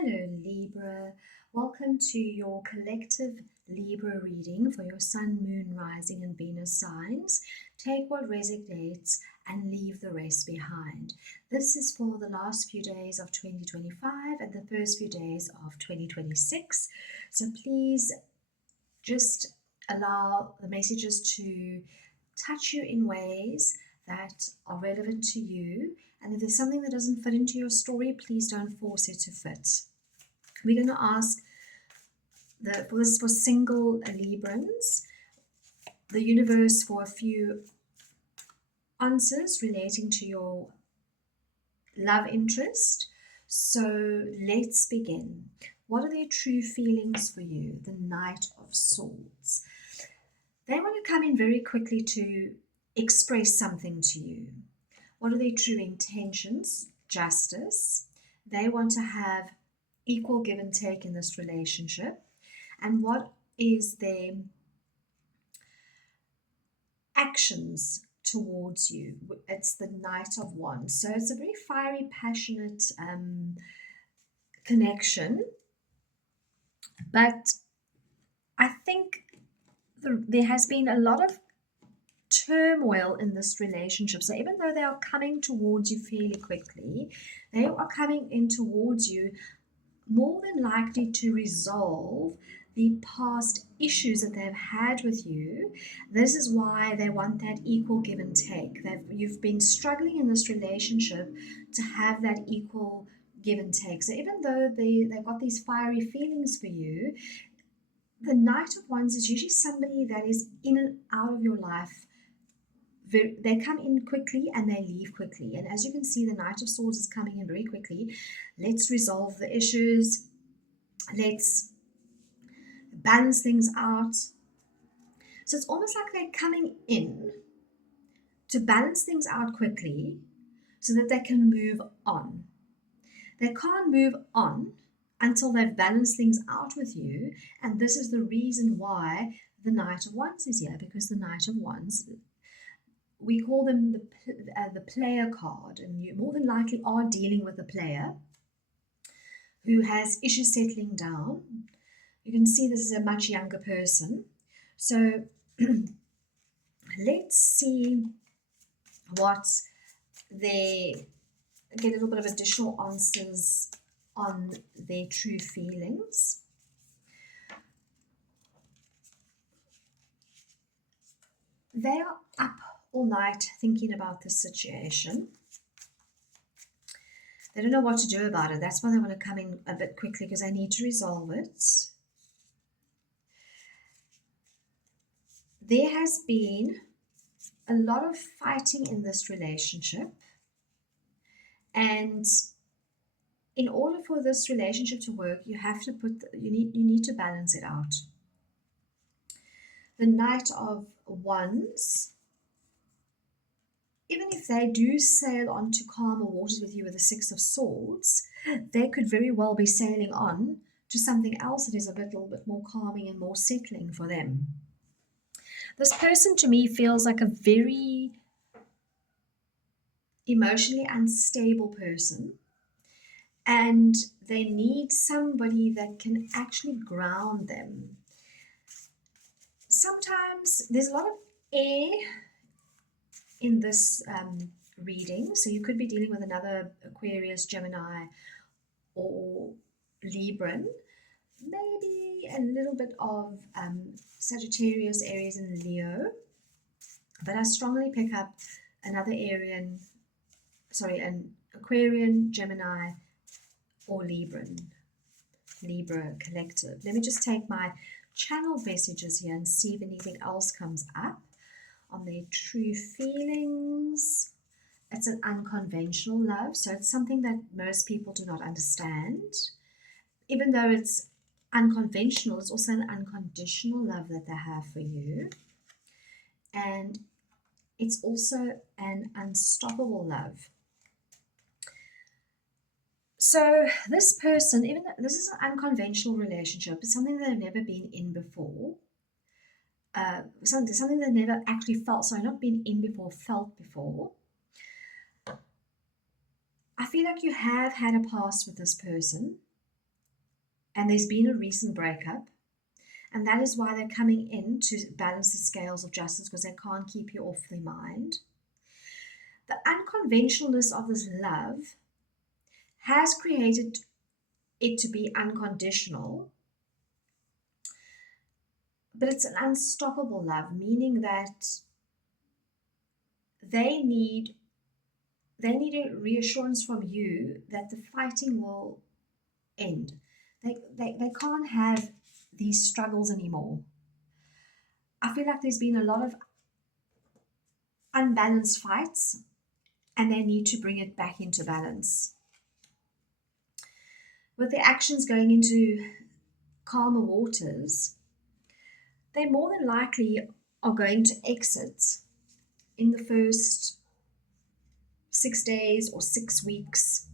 Hello, Libra. Welcome to your collective Libra reading for your Sun, Moon, Rising, and Venus signs. Take what resonates and leave the rest behind. This is for the last few days of 2025 and the first few days of 2026. So please just allow the messages to touch you in ways that are relevant to you. And if there's something that doesn't fit into your story, please don't force it to fit. We're going to ask for this for single Librans, the universe for a few answers relating to your love interest. So let's begin. What are their true feelings for you? The Knight of Swords. They want to come in very quickly to express something to you. What are their true intentions? Justice. They want to have equal give and take in this relationship. And what is their actions towards you? It's the Knight of Wands. So it's a very fiery, passionate connection. But I think there has been a lot of turmoil in this relationship. So even though they are coming towards you fairly quickly, they are coming in towards you more than likely to resolve the past issues that they've had with you. This is why they want that equal give and take. You've been struggling in this relationship to have that equal give and take. So even though they've got these fiery feelings for you, the Knight of Wands is usually somebody that is in and out of your life. They come in quickly and they leave quickly. And as you can see, the Knight of Swords is coming in very quickly. Let's resolve the issues. Let's balance things out. So it's almost like they're coming in to balance things out quickly so that they can move on. They can't move on until they've balanced things out with you. And this is the reason why the Knight of Wands is here, because the Knight of Wands, we call them the player card, and you more than likely are dealing with a player who has issues settling down. You can see this is a much younger person. So let's see what they get a little bit of additional answers on their true feelings. They are up all night thinking about this situation. They don't know what to do about it. That's why they want to come in a bit quickly, because they need to resolve it. There has been a lot of fighting in this relationship, and in order for this relationship to work, you need to balance it out. The Knight of Wands, even if they do sail on to calmer waters with you with the Six of Swords, they could very well be sailing on to something else that is a little bit more calming and more settling for them. This person to me feels like a very emotionally unstable person, and they need somebody that can actually ground them. Sometimes there's a lot of air in this reading, so you could be dealing with another Aquarius, Gemini, or Libran, maybe a little bit of Sagittarius, Aries, and Leo, but I strongly pick up another an Aquarian, Gemini, or Libra collective. Let me just take my channel messages here and see if anything else comes up on their true feelings. It's an unconventional love, so it's something that most people do not understand. Even though it's unconventional, it's also an unconditional love that they have for you. And it's also an unstoppable love. So this person, even though this is an unconventional relationship, it's something they've never been in before. Something they've never actually felt, not been in before, felt before. I feel like you have had a past with this person. and there's been a recent breakup, and that is why they're coming in to balance the scales of justice, because they can't keep you off their mind. The unconventionalness of this love has created it to be unconditional, but it's an unstoppable love, meaning that they need a reassurance from you that the fighting will end. They can't have these struggles anymore. I feel like there's been a lot of unbalanced fights, and they need to bring it back into balance. With their actions going into calmer waters, they more than likely are going to exit in the first 6 days or 6 weeks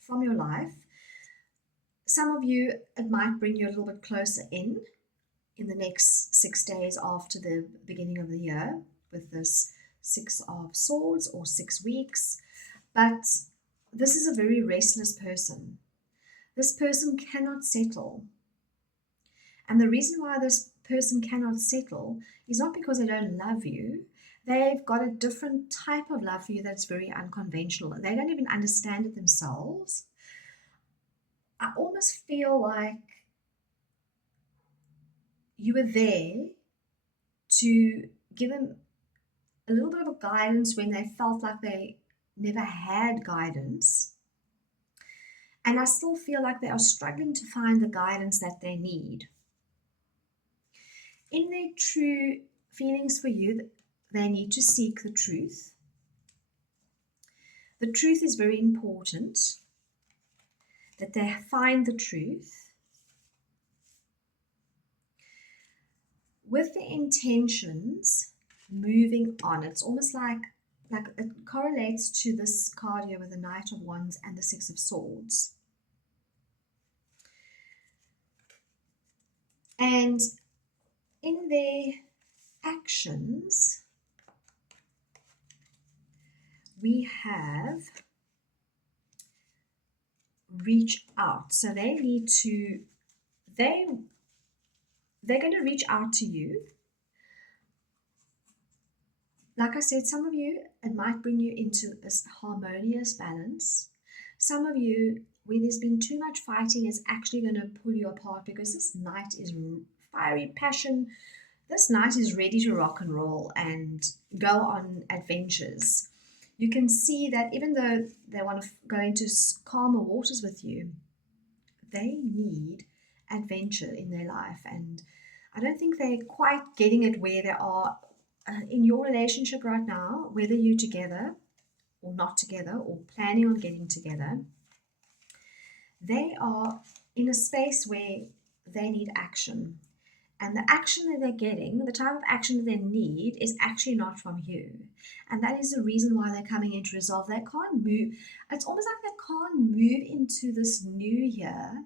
from your life. Some of you, it might bring you a little bit closer in the next 6 days after the beginning of the year with this Six of Swords or 6 weeks. But this is a very restless person. This person cannot settle. And the reason why this person cannot settle is not because they don't love you. They've got a different type of love for you that's very unconventional. They don't even understand it themselves. I almost feel like you were there to give them a little bit of a guidance when they felt like they never had guidance. And I still feel like they are struggling to find the guidance that they need. In their true feelings for you, they need to seek the truth. The truth is very important, that they find the truth with the intentions moving on. It's almost like it correlates to this card here with the Knight of Wands and the Six of Swords. And in their actions, we have reach out. So they need to, they're going to reach out to you. Like I said, some of you, it might bring you into this harmonious balance. Some of you, where there's been too much fighting, is actually going to pull you apart, because this Knight is fiery passion. This Knight is ready to rock and roll and go on adventures. You can see that even though they want to go into calmer waters with you, they need adventure in their life. And I don't think they're quite getting it where they are in your relationship right now, whether you're together or not together or planning on getting together. They are in a space where they need action. And the action that they're getting, the type of action that they need, is actually not from you. And that is the reason why they're coming in to resolve. They can't move. It's almost like they can't move into this new year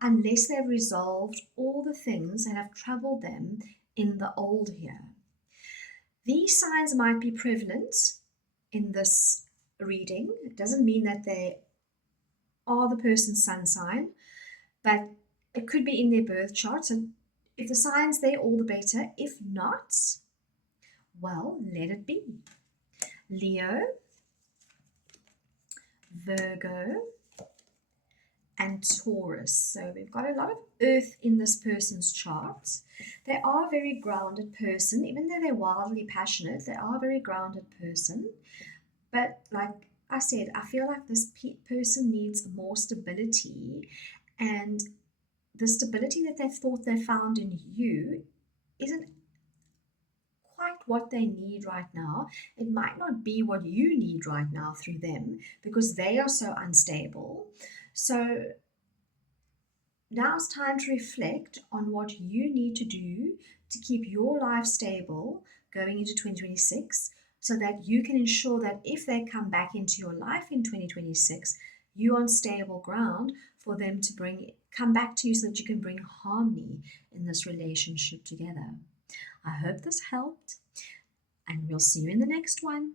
unless they've resolved all the things that have troubled them in the old year. These signs might be prevalent in this reading. It doesn't mean that they are the person's sun sign, but it could be in their birth chart. So if the sign's there, all the better. If not, well, let it be. Leo, Virgo, and Taurus. So we've got a lot of earth in this person's chart. They are a very grounded person. Even though they're wildly passionate, they are a very grounded person. But like I said, I feel like this person needs more stability, and the stability that they thought they found in you isn't quite what they need right now. It might not be what you need right now through them, because they are so unstable. So now it's time to reflect on what you need to do to keep your life stable going into 2026, so that you can ensure that if they come back into your life in 2026, you're on stable ground for them to come back to you, so that you can bring harmony in this relationship together. I hope this helped, and we'll see you in the next one.